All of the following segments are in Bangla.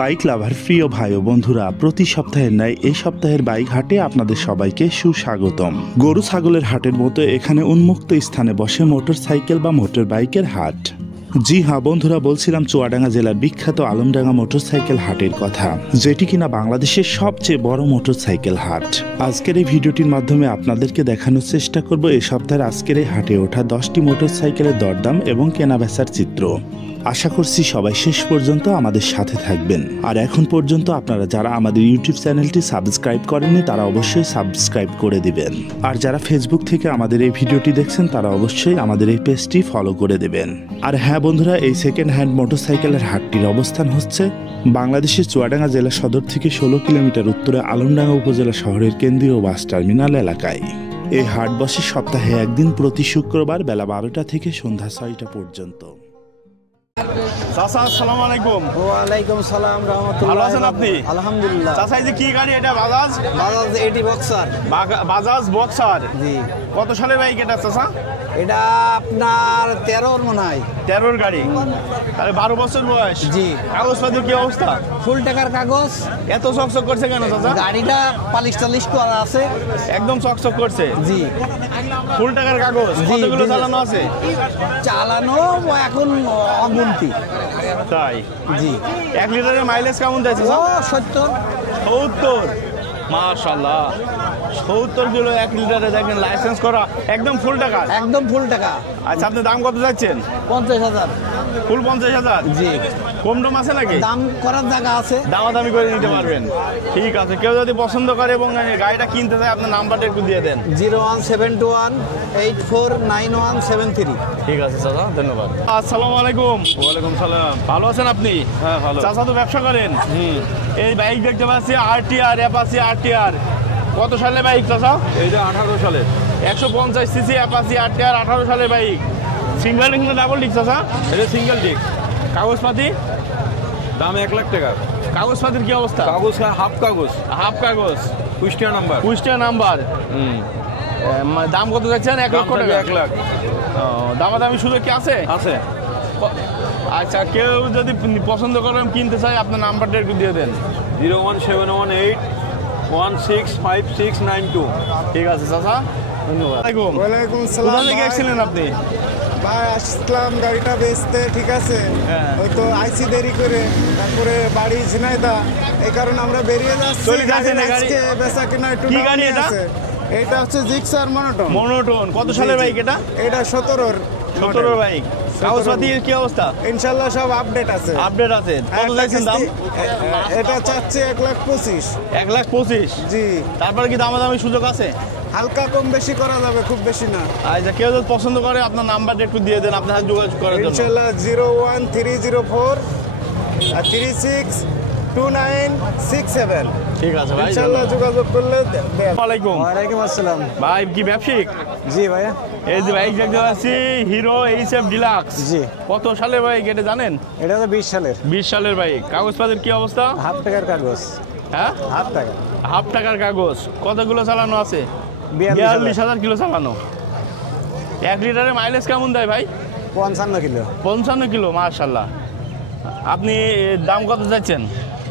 বাইক লাভার প্রিয় ভাই ও বন্ধুরা, প্রতি সপ্তাহের ন্যায় এই সপ্তাহের বাইক হাটে আপনাদের সবাইকে সুস্বাগতম। গরু ছাগলের হাটের মতো এখানে উন্মুক্ত স্থানে বসে মোটরসাইকেল বা মোটর বাইকের হাট। জি হ্যাঁ বন্ধুরা, বলছিলাম চুয়াডাঙ্গা জেলার বিখ্যাত আলমডাঙ্গা মোটরসাইকেল হাটের কথা, যেটি কিনা বাংলাদেশের সবচেয়ে বড় মোটরসাইকেল হাট। আজকের এই ভিডিওটির মাধ্যমে আপনাদেরকে দেখানোর চেষ্টা করব এই সপ্তাহের আজকের এই হাটে ওঠা 10টি মোটরসাইকেলের দরদাম এবং কেনাবেচার চিত্র। আশা করছি সবাই শেষ পর্যন্ত আমাদের সাথে থাকবেন। আর এখন পর্যন্ত আপনারা যারা আমাদের ইউটিউব চ্যানেলটি সাবস্ক্রাইব করেননি তারা অবশ্যই সাবস্ক্রাইব করে দিবেন। আর যারা ফেসবুক থেকে আমাদের এই ভিডিওটি দেখছেন তারা অবশ্যই আমাদের এই পেজটি ফলো করে দেবেন। আর হ্যাঁ বন্ধুরা, এই সেকেন্ড হ্যান্ড মোটরসাইকেলের হাটটির অবস্থান হচ্ছে বাংলাদেশের চুয়াডাঙ্গা জেলা সদর থেকে 16 কিলোমিটার উত্তরে আলমডাঙ্গা উপজেলা শহরের কেন্দ্রীয় বাস টার্মিনাল এলাকায়। এই হাট বসে সপ্তাহে একদিন প্রতি শুক্রবার বেলা 12টা থেকে সন্ধ্যা 6টা পর্যন্ত। চাচা আসসালামু আলাইকুম। ওয়ালাইকুম সালাম রাহমাতুল্লাহ। ভালো আছেন আপনি? আলহামদুলিল্লাহ। চাচা এই যে কি গাড়ি এটা? বাজাজ 80 বক্সার। বাজাজ বক্সার। জি। কত সালের বাইক এটা চাচা? এটা আপনার 13 মনে হয়। 13 গাড়ি, তাহলে 12 বছর বয়স। জি। কাগজপত্র কি অবস্থা? ফুল টাকার কাগজ। এত চকচক করছে কেন চাচা? গাড়িটা পালিশ টালিশ করা আছে, একদম চকচক করছে। জি। ফুল টাকার কাগজ। কতগুলো চালানো আছে? চালানো এখন অগুন্তি। তাই? জি। 1 লিটারের মাইলেজ কেমন দেয় চাচা? 70। মাশাআল্লাহ, 70 কিলো 1 লিটারে। দেখেন লাইসেন্স করা, একদম ফুল টাকা। একদম ফুল টাকা। আচ্ছা, আপনি দাম কত যাচ্ছেন? 50,000। ফুল 50,000? জি। কম দাম আছে নাকি? দাম করার জায়গা আছে, দামাদামি করে নিতে পারবেন। ঠিক আছে, কেউ যদি পছন্দ করে এবং গাড়িটা কিনতে চায় আপনার নাম্বারটা একটু দিয়ে দেন। 01721849173। ঠিক আছে চাচা, ধন্যবাদ। আসসালামু আলাইকুম। ওয়ালাইকুম সালাম। ভালো আছেন আপনি? হ্যাঁ ভালো। চাচা তো ব্যবসা করেন। এই বাইক দেখতে পাচ্ছি আরটিআর, অ্যাপাচি আরটিআর। কত সালের বাইক চাচা? এইটা 18 সালের 150 সিসি অ্যাপাচি আরটিআর, 18 সালের বাইক। সিঙ্গেল ডিস্ক না ডাবল ডিস্ক চাচা? এটা সিঙ্গেল ডিস্ক। কাগজপাতি? দাম 1 লাখ টাকা। কাগজপাতির কি অবস্থা? কাগজ হাফ কাগজ। হাফ কাগজ, কুষ্টিয়া নাম্বার। কুষ্টিয়া নাম্বার। দাম কত যাচ্ছেন? 1 লক্ষ টাকা। 1 লাখ। দামাদামি সুযোগ কি আছে? আছে। আচ্ছা, কেউ যদি পছন্দ করেন কিনতে চাই আপনার নাম্বারটা একটু দিয়ে দেন। 01718165692। ঠিক আছে চাচা, ধন্যবাদ। ওয়ালাইকুম সালাম। কোথা থেকে এসেছিলেন আপনি? ভাই আসলাম গাড়িটা বেচতে, ঠিক আছে। হ্যাঁ। হয়তো আইসি দেরি করে, তারপরে বাড়ি ঝিনাইদা, এই কারণে আমরা বেরিয়ে যাচ্ছি। চলে যাচ্ছেন এই গাড়ি? আজকে বেচা কিনা একটু কি ডাউন গাড়ি এটা? আছে। এটা হচ্ছে জিক্সার মনোটন। মনোটন। কত সালের বাইক এটা? এটা 17 বাইক। কাগজপাতির কি অবস্থা? ইনশাল্লাহ সব আপডেট আছে। আপডেট আছে। কত যাচ্ছেন দাম? এটা চাচ্ছে 1,25,000। 1,25,000? জি। তারপরে কি দামাদামি সুযোগ আছে? হালকা কম বেশি করা যাবে, খুব বেশি না। আচ্ছা, কেউ যদি পছন্দ করে আপনার নাম্বারটা একটু দিয়ে দেন, আপনার সাথে যোগাযোগ করার জন্য। ইনশাল্লাহ 01304 362967। ঠিক আছে ভাই, ইনশাল্লাহ যোগাযোগ করলে দেন। ওয়ালাইকুম। ওয়ালাইকুম আসসালাম। ভাই কি ব্যবসায়িক? জি ভাইয়া। এই যে বাইক দেখতে পাচ্ছি হিরো এইচএফ ডিলাক্স। জি। কত সালের বাইক এটা জানেন? এটা তো 20 সালের। 20 সালের বাইক। কাগজপাতির কি অবস্থা? হাফ টাকার কাগজ। হ্যাঁ, হাফ টাকা। হাফ টাকার কাগজ। কতগুলো চালানো আছে? 42,000 কিলো চালানো। 1 লিটারে মাইলেজ কেমন দেয় ভাই? 55 কিলো। 55 কিলো, মাশাআল্লাহ। আপনি দাম কত চাচ্ছেন?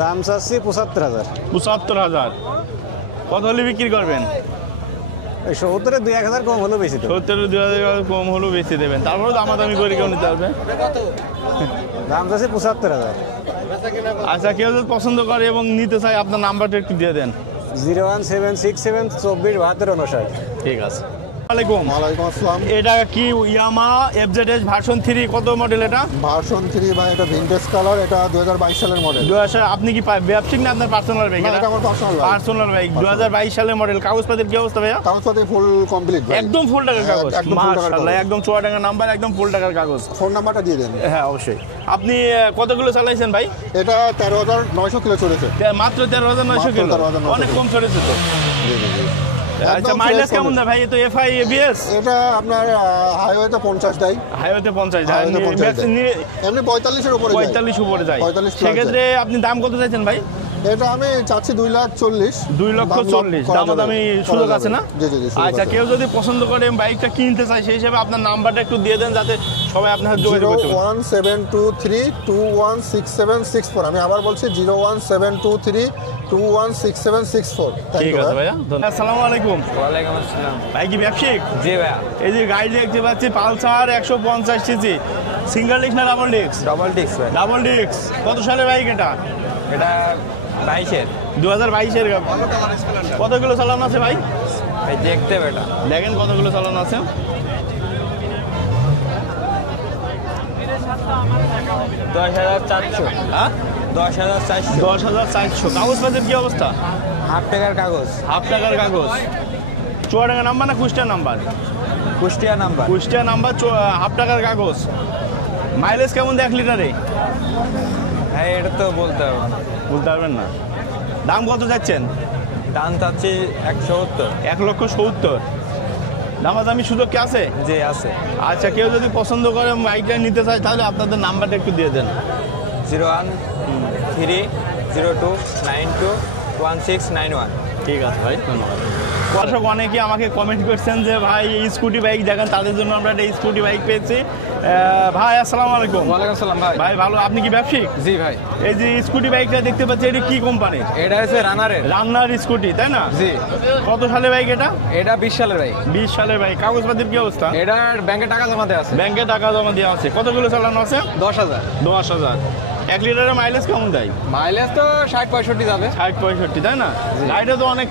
দাম চাচ্ছি 75,000। 75,000। কত হলে বিক্রি করবেন? 70-এ 2-1,000 কম হলো বেশি তো। 70-2,000 কম হলেও বেশি দেবেন, তারপরে দামাদামি করে কেউ নিতে পারবে। দাম চাচ্ছি 75,000। আচ্ছা, কেউ যদি পছন্দ করে এবং নিতে চায় আপনার নাম্বারটা একটু দিয়ে দেন। 01767247259। ঠিক আছে। ওয়ালাইকুম। ওয়ালাইকুম আসসালাম। এটা কি ইয়ামাহা এফজেডএস ভার্সন 3? কত মডেল এটা? ভার্সন 3 ভাই, এটা ভিনটেজ কালার, এটা 2022 সালের মডেল। 2000। আপনি কি ব্যবসায়িক না আপনার পার্সোনাল বাইক? এটা আমার পার্সোনাল বাইক। 2022 সালের মডেল। কাগজপাতির কি অবস্থা ভাইয়া? কাগজপত্র ফুল কমপ্লিট ভাই। একদম ফুল টাকার কাগজ। একদম ফুল টাকার মাশাআল্লাহ, কাগজ। একদম চুয়াডাঙ্গা নাম্বার, একদম ফুল টাকার কাগজ। ফোন নাম্বারটা দিয়ে দেন। হ্যাঁ অবশ্যই। আপনি কতগুলো চালাইছেন ভাই? এটা 13,900 কিলো চলেছে। মাত্র 13,900 কিলো। 13,900 অনেক কম চলেছে তো। আচ্ছা, একদম মাইলেজ fresh কেমন হবে। দেয় ভাই? তো এফআই এবিএস? এটা আপনার হাইওয়েতে 50 দেয়। হাইওয়েতে 50 যায়, হাইওয়েতে 50 দেয়। এমনি 45 এর উপরে যায়। 45 উপরে যায়। 45 plus সেক্ষেত্রে আপনি দাম কত চাইছেন ভাই? এটা আমি চাচ্ছি 2,40,000। 2,40,000 দামাদামি সুযোগ আছে না? জি জি জি, সুযোগ আচ্ছা, আছে। কেউ যদি পছন্দ করে বাইকটা কিনতে চায় সেই হিসেবে আপনার নাম্বারটা একটু দিয়ে দেন যাতে সবাই আপনার সাথে যোগাযোগ করতে পারে। 01723216764। আমি আবার বলছি 01723216764। ঠিক আছে ভাইয়া, ধন্যবাদ। আসসালামু আলাইকুম। ওয়ালাইকুম আসসালাম। ভাই কি ব্যবসায়িক? জি ভাইয়া। এই যে গাড়ি দেখতে পাচ্ছি পালসার 150 সিসি, সিঙ্গেল ডিস্ক না ডাবল ডিস্ক? ডবল ডিস্ক ভাই। Double disc. কত সালে বাইক এটা? এটা 22-এর। 2022-এর। কত কিলো চালানো আছে ভাই? ভাই দেখতে বেটা। দেখেন কতগুলো চালানো আছে। 10,400। হ্যাঁ, 10,400। 10,400। কাগজপত্রের কি অবস্থা? হাফ টাকার কাগজ। হাফ টাকার কাগজ। চুয়াডাঙ্গা নাম্বার না Kushtia number? Kushtia number. Kushtia number, half টাকার কাগজ। মাইলেজ কেমন দেয় 1 লিটারে? ভাই এটা তো বলতে হবে না। বলতে পারবেন না। দাম কত যাচ্ছেন? দাম চাচ্ছি 170। 1,70,000। দামাদামি সুযোগ কি আছে? জি আছে। আচ্ছা, কেউ যদি পছন্দ করে বাইকটা নিতে চায় তাহলে আপনাদের নাম্বারটা একটু দিয়ে দেন। 01302921691। ঠিক আছে ভাই, ধন্যবাদ। দর্শক অনেকে আমাকে কমেন্ট করছেন যে ভাই এই স্কুটি বাইক দেখেন, তাদের জন্য আমরা একটা স্কুটি বাইক পেয়েছি। ভাই আসসালামু আলাইকুম। ওয়ালাইকুম আসসালাম ভাই। ভাই ভালো, আপনি কি ব্যবসায়িক? জি ভাই। এই যে স্কুটি বাইকটা দেখতে পাচ্ছি, এটা কি কোম্পানি? এটা হচ্ছে রানারের। রান্নার স্কুটি, তাই না? জি। কত সালে বাইক এটা? এটা 20 সালের ভাই। 20 সালের বাইক। কাগজপাতির কি অবস্থা? এটার ব্যাংকে টাকা জমাতে আছে। ব্যাংকে টাকা জমা দেওয়া আছে। কতগুলো চালানো আছে? 10,000। 10,000। 1 লিটারের মাইলেজ কেমন দেয়? মাইলেজ তো 60-65 যাবে। 60-65, তাই না? গাড়িটা তো অনেক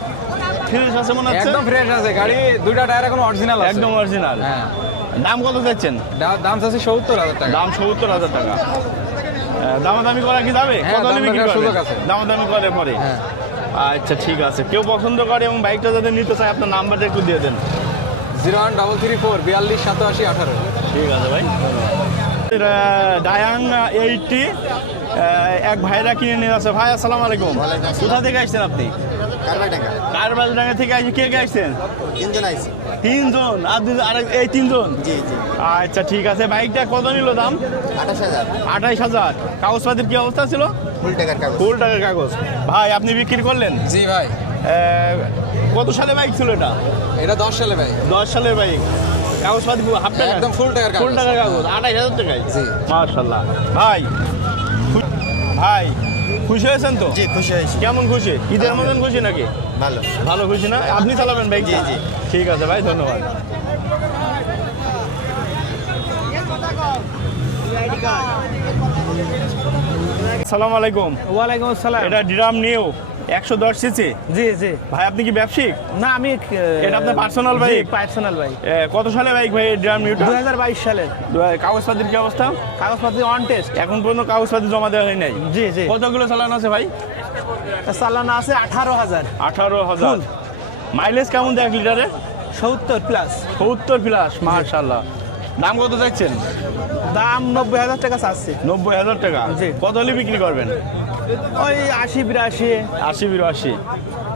ফ্রেশ আছে মনে হচ্ছে। একদম ফ্রেশ আছে গাড়ি, দুইটা টায়ার এখন অরিজিনাল আছে। একদম অরিজিনাল। হ্যাঁ। দাম কত চাচ্ছেন? দাম আছে 70,000 টাকা। দাম 70,000 টাকা। দামাদামি করা কি যাবে? হ্যাঁ, কত হলে বিক্রি দামাদামির করবেন? সুযোগ আছে। দামাদামি করে পরে। হ্যাঁ। আচ্ছা, ঠিক আছে। কেউ পছন্দ করে এবং বাইকটা যাদের নিতে চায় আপনার নাম্বারটা একটু দিয়ে দেন। 01334428818। ঠিক আছে ভাই, ডায়াং 80 এক ভাইরা কিনে নিয়ে আছে। ভাই আসসালামু আলাইকুম। কোথা থেকে আসছেন আপনি? কারবালডাঙ্গা থেকে আসি। কে কে আসছেন? 3 জন আইছে। 3 জন। আর এই 3 জন? জি জি। আচ্ছা, ঠিক আছে। বাইকটা কত নিল দাম? 28,000। 28,000। কাগজপাতির কি অবস্থা ছিল? ফুল টাকার কাগজ। ফুল টাকার কাগজ। ভাই আপনি বিক্রি করলেন? জি ভাই। কত সালে বাইক ছিল এটা? এটা 10 সালে ভাই। 10 সালের বাইক। কাগজপাতি হাফ টাকা? একদম ফুল টাকার কাগজ। ফুল টাকার কাগজ। 28,000 টাকায়? জি। মাশাআল্লাহ। ভাই খুশি হয়েছেন তো? জি, খুশি হয়েছি। কেমন খুশি? ঈদের মতন খুশি নাকি? ভালো। ভালো খুশি না? আপনি চালাবেন বাইক? জি, জি। ঠিক আছে ভাই, ধন্যবাদ। আসসালামু আলাইকুম। ওয়ালাইকুম আসসালাম। এটা ড্রাম নিউ 110 সিসি। জি জি। ভাই আপনি কি ব্যবসায়িক? না, আমি এটা আপনার পার্সোনাল বাইক? Personal bike. কত সালে বাইক ভাই ড্রাম নিউটা? 2022 সালে। কাগজপাতির কি অবস্থা? কাগজপত্র অন টেস্ট। এখন পর্যন্ত কাগজপাতি জমা দেওয়া হয় নাই? জি জি। কতগুলো চালানো আছে ভাই? চালানো আছে 18,000। 18,000। মাইলেজ কেমন দেয় 1 লিটারে? 70 প্লাস। 70 প্লাস। মাশাআল্লাহ। দাম কত চাচ্ছেন? দাম 90,000 টাকা চাচ্ছি। 90,000 টাকা। জি। কত হলে বিক্রি করবেন? ওই 80-82। 80-82।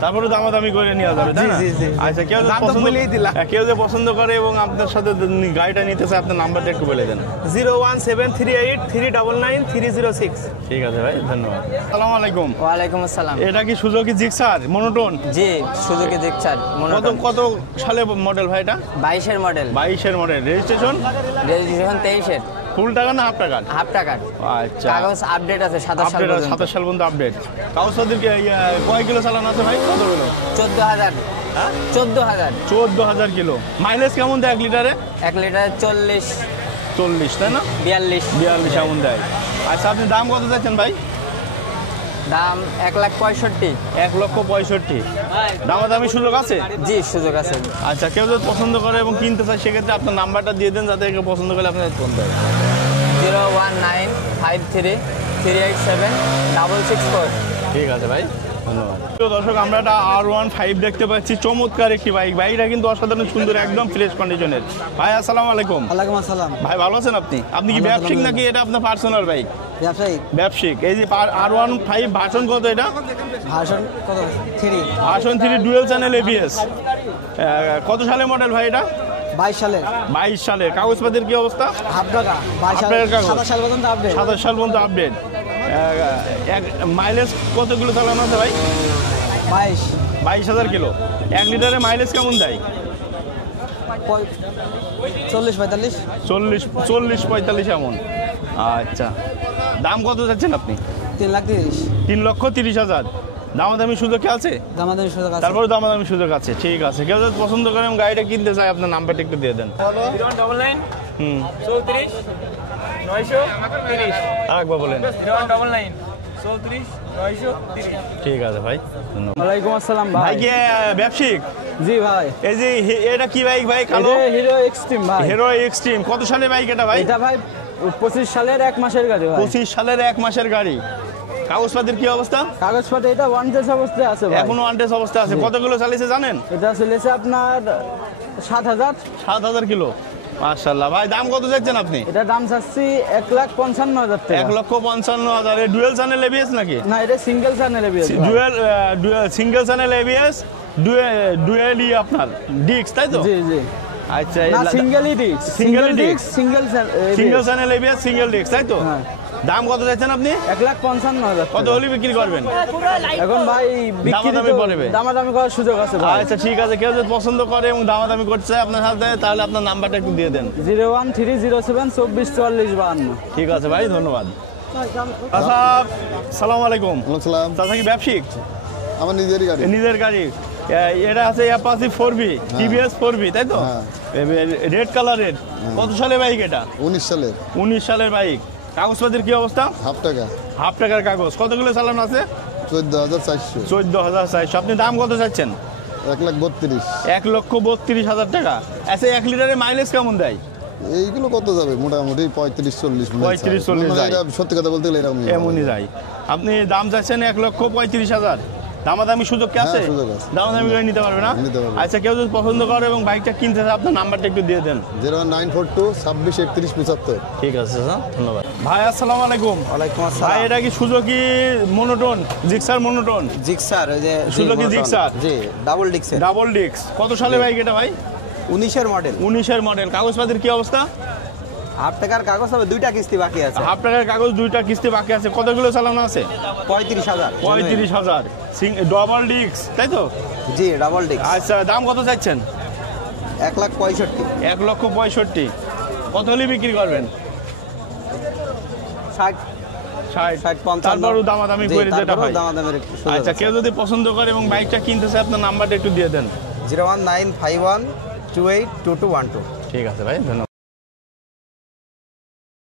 তারপরে দামাদামি করে নেওয়া যাবে, তাই না? জি, জি, জি। আচ্ছা, কেউ যদি দাম তো পছন্দ বলেই দিলাম। কেউ যদি পছন্দ করে এবং আপনার সাথে গাড়িটা নিতে চায় আপনার নাম্বারটা একটু বলে দেন। 01738393006। ঠিক আছে ভাই, ধন্যবাদ। আসসালামু আলাইকুম। ওয়ালাইকুম আসসালাম। এটা কি সুজুকি জিক্সার মনোটোন? জি, সুজুকি জিক্সার মনোটন। কত সালে মডেল ভাই এটা? 22-এর মডেল। 22-এর মডেল। রেজিস্ট্রেশন? রেজিস্ট্রেশন 23-এর। ফুল টাকা না হাফ টাকা? হাফ টাকার। আচ্ছা। কাগজ আপডেট আছে 27 সাল আপডেট, পর্যন্ত। 27 সাল পর্যন্ত আপডেট। কাগজপত্র কয় কিলো চালানো আছে ভাই? কতগুলো? 14,000। হ্যাঁ, 14,000। 14,000 কিলো। মাইলেজ কেমন দেয় 1 লিটারে? 1 লিটারে 40, 40, তাই না? 42। 42 এমন দেয়। আচ্ছা, আপনি দাম কত চাচ্ছেন ভাই? দাম 1,65,000। 1,65,000। দামাদামি সুযোগ আছে? জি, সুযোগ আছে। আচ্ছা, কেউ যদি পছন্দ করে এবং কিনতে চায় সেক্ষেত্রে আপনার নাম্বারটা দিয়ে দেন যাতে কেউ পছন্দ করলে আপনার ফোন দেয়। 01953387664। ঠিক আছে ভাই, ধন্যবাদ। তো দর্শক, আমরা একটা R15 দেখতে পাচ্ছি। চমৎকার একটি বাইক। বাইকটা কিন্তু অসাধারণ সুন্দর, একদম ফ্রেশ কন্ডিশনের। ভাই আসসালামু আলাইকুম। ওয়ালাইকুম আসসালাম। ভাই ভালো আছেন আপনি? আপনি কি ব্যবসায়িক নাকি এটা আপনার পার্সোনাল বাইক? ব্যবসায়িক। ব্যবসায়িক। এই যে R15 ভার্সন কত এটা? ভার্সন কত? 3। Version 3 dual channel ABS। কত সালের মডেল ভাই এটা? 22 সালের। 22 সালের। কাগজপাতির কি অবস্থা? হাফ টাকা। 22 আপনার কাগজ? 27 সাল পর্যন্ত আপডেট। 27 সাল পর্যন্ত আপডেট। এক মাইলেজ কতগুলো চালানো আছে ভাই? 22 22,000 কিলো। 1 লিটারে মাইলেজ কেমন দেয়? 40-45 40-45 এমন। আচ্ছা, দাম কত যাচ্ছেন আপনি? 3,30,000 3,30,000। দামাদামি সুযোগ কি আছে? দামাদামি সুযোগ আছে। তারপরে দামাদামি সুযোগ আছে, ঠিক আছে। কেউ যদি পছন্দ করে এবং গাড়িটা কিনতে চায়, আপনার নাম্বারটা একটু দিয়ে দেন। 0199 হুম, 34 930 আরেকবার বলেন। 0199 34 930। ঠিক আছে ভাই, ধন্যবাদ। ওয়ালাইকুম আসসালাম ভাই ভাই। কি ব্যবসায়িক? জি ভাই, এই যে এটা কি বাইক ভাই? কালো এটা হিরো এক্সট্রিম ভাই। Hero Xtreme. কত সালে বাইক এটা ভাই? এটা ভাই 25 সালের 1 মাসের গাড়ি ভাই। 25 সালের 1 মাসের গাড়ি। কাগজপাতির কি অবস্থা? কাগজপত্র এটা ওয়ান টেস অবস্থায় আছে ভাই। এখনো আনটেস অবস্থা আছে। কতগুলো চালিয়েছে জানেন? এটা চলেছে আপনার 7,000। 7,000 কিলো। মাশাআল্লাহ। ভাই দাম কত চাচ্ছেন আপনি? এটা দাম চাচ্ছি 1,55,000 টাকা। 1,55,000। এ ডুয়েল চ্যানেল এবিএস নাকি? না, এটা single channel ABS. Dual single channel ABS, ডুয়েলই আপনার ডিক্স, তাই তো? জি জি। আচ্ছা, না, সিঙ্গেলই disc. Single disc? Single single channel ABS, single ডিক্স, তাই তো? হ্যাঁ। দাম কত চাচ্ছেন আপনি? 1,55,000 কত টাকা। হলে বিক্রি করবেন? এখন ভাই বিক্রি দামাদামি করবে? দামাদামি করার সুযোগ আছে ভাই। আচ্ছা, ঠিক আছে। কেউ যদি পছন্দ করে এবং দামাদামি করতে চায় আপনার সাথে, তাহলে আপনার নাম্বারটা একটু দিয়ে দেন। 01307244452। ঠিক আছে ভাই, ধন্যবাদ। আচ্ছা, সালাম আলাইকুম। সালাম। চাচা কি ব্যবসায়িক? আমার নিজেরই গাড়ি। নিজের গাড়ি। এটা আছে অ্যাপাচি 4B, টিভিএস 4B, তাই তো? হ্যাঁ। রেড কালারের। কত সালের বাইক এটা? 19 সালের। 19 সালের বাইক। কাগজপাতির কি অবস্থা? হাফ টাকা। হাফ টাকার কাগজ। কতগুলো চালানো আছে? 14,400। 14,400। আপনি দাম কত চাচ্ছেন? 1,32,000। 1,32,000 টাকা। আচ্ছা, 1 লিটারে মাইলেজ কেমন দেয়? এইগুলো কত যাবে? মোটামুটি 35-40। 35-40 যায়। সত্যি কথা বলতে গেলে এমনই যায়। আপনি দাম চাচ্ছেন 1,35,000। দামাদামি সুযোগ কি আছে? হ্যাঁ, সুযোগ আছে। দামাদামি করে নিতে পারবে না? নিতে পারবে। আচ্ছা, কেউ যদি পছন্দ করে এবং বাইকটা কিনতে চায়, আপনার নাম্বারটা একটু দিয়ে দেন। 0942 26 31 75। ঠিক আছে স্যার, ধন্যবাদ। ভাই আসসালামু আলাইকুম। ওয়ালাইকুম ভাই আসসালাম। এটা কি Suzuki monotone, Gixxer monotone? Gixxer, ওই যে সুজুকি জিক্সার। জি, ডাবল ডিক্সের। ডাবল ডিক্স। কত সালে বাইক এটা ভাই? 19 এর মডেল। 19-এর মডেল। কাগজপাতির কি অবস্থা? হাফ টাকার কাগজ হবে, 2টা কিস্তি বাকি আছে। হাফ টাকার কাগজ, 2টা কিস্তি বাকি আছে। কতগুলো চালানো আছে? 35,000। 35,000। ডাবল ডিক্স, তাই তো? জি, ডাবল ডিক্স। আচ্ছা, দাম কত চাচ্ছেন? 1,65,000। 1,65,000। কত হলে বিক্রি করবেন? 60 60। 55। তারপরও দামাদামি জি, করে যেটা তারপরেও হয়। দামাদামির সুযোগ আচ্ছা, আছে। কেউ যদি পছন্দ করে এবং বাইকটা কিনতে চায়, আপনার নাম্বারটা একটু দিয়ে দেন। 01951282212। ঠিক আছে ভাই, ধন্যবাদ।